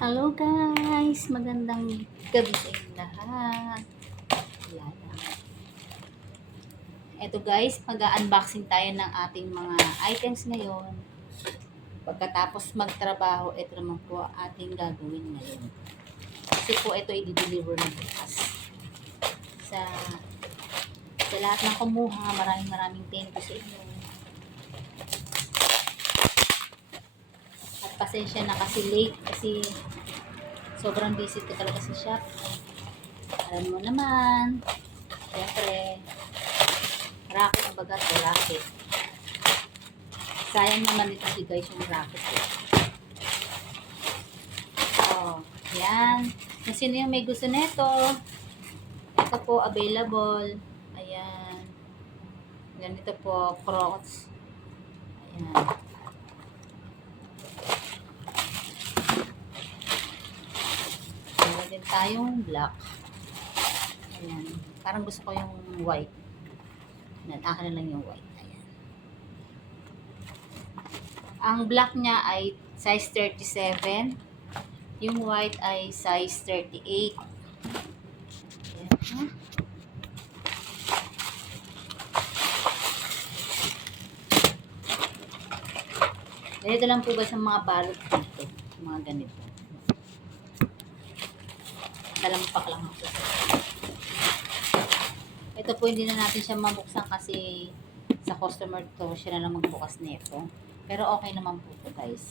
Hello guys! Magandang gabi sa inyong lahat. Yan. Eto guys, mag-unboxing tayo ng ating mga items ngayon. Pagkatapos magtrabaho, ito naman po ating gagawin ngayon. Kasi po ito i-deliver na bukas. Sa lahat ng kumuha, maraming thank you sa inyo. At pasensya na kasi late kasi sobrang busy ko talaga sa shop. Alam mo naman, siyempre, racket ang bagat o racket. Sayang naman ito si guys yung racket ko. Oh, yan. Kung sino yung may gusto nito, ito po available. Ayan. Ganito po, Crocs. Ayan. Meron din tayong black. Ayan. Parang gusto ko yung white. Ayan, akin na lang yung white. Ayan. Ang black niya ay size 37. Yung white ay size 38. Ayan. Ganito lang po ba sa mga balot dito? Mga ganito. Dalampak lang ako. Ito po hindi na natin siya mabuksan kasi sa customer to siya na lang magbukas nito. Pero okay naman po ito guys.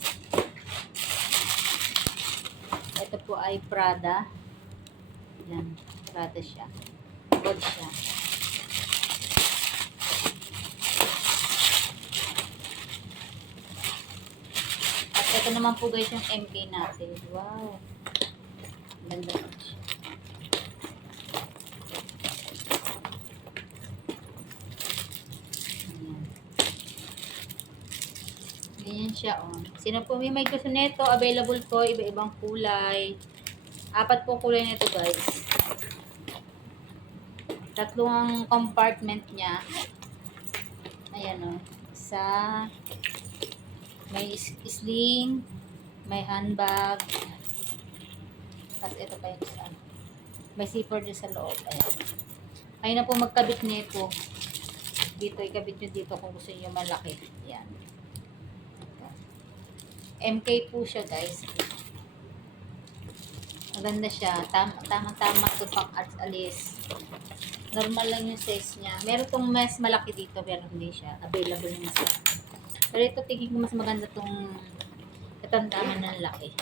Ito po ay Prada. Yan. Prada siya. Gold siya. At ito naman po guys yung MK natin. Wow. Ganda po siya. Ganyan siya, oh. Sino po may gusto nito? Available po, iba-ibang kulay. 4 po kulay nito, guys. 3 ang compartment niya. Ayan, oh. Isa, may sling, may handbag. Tapos ito pa yung isa. May zipper din sa loob. Ayan. Kayo na po magkabit nito. Dito, ikabit nyo dito kung gusto niyo malaki. Ayan. MK po siya guys. Maganda siya. Tama-tama ito pang arts alis. Normal lang yung size niya. Meron tong mas malaki dito pero hindi siya. Available na mas malaki. Pero ito tingin ko mas maganda tong katamtaman ng laki.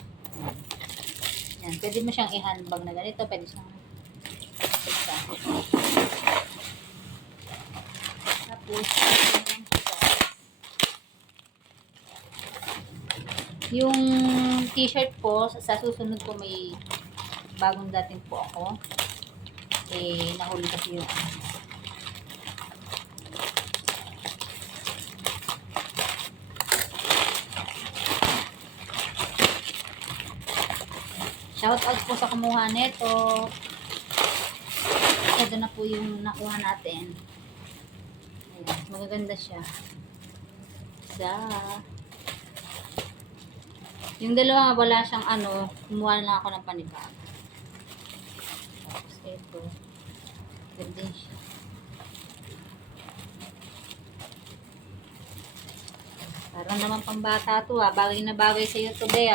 Yan. Pwede mo siyang i-handbag na ganito. Pwede siyang isa. Tapos yung t-shirt po, sa susunod po may bagong dating po ako. Nahuli kasi yung shout out po sa kumuha nito. Ito na po yung nakuha natin. Ayan, magaganda siya. Yung dalawa wala siyang kumuha na lang ako ng panibago. Tapos ito. Ganda siya. Parang naman pambata to bagay na bagay sa iyo today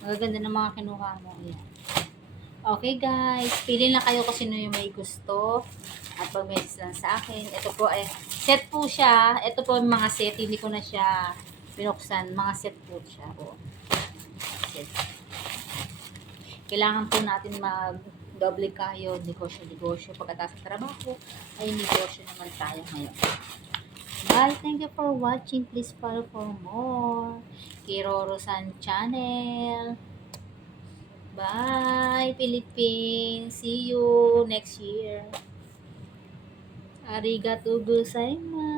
Magaganda ng mga kinuha mo. Ayan. Okay guys, pili na kayo kung sino yung may gusto at pag-message lang sa akin. Ito po ay set po siya. Ito po yung mga set, hindi ko na siya binuksan. Mga set po siya. Set. Kailangan po natin mag-double kayo, negosyo. Pagkatapos sa trabaho, ay negosyo naman tayo ngayon. Bye! Thank you for watching. Please follow for more. Kiroro-san Channel. Bye, Philippines. See you next year. Arigatou gozaimasu.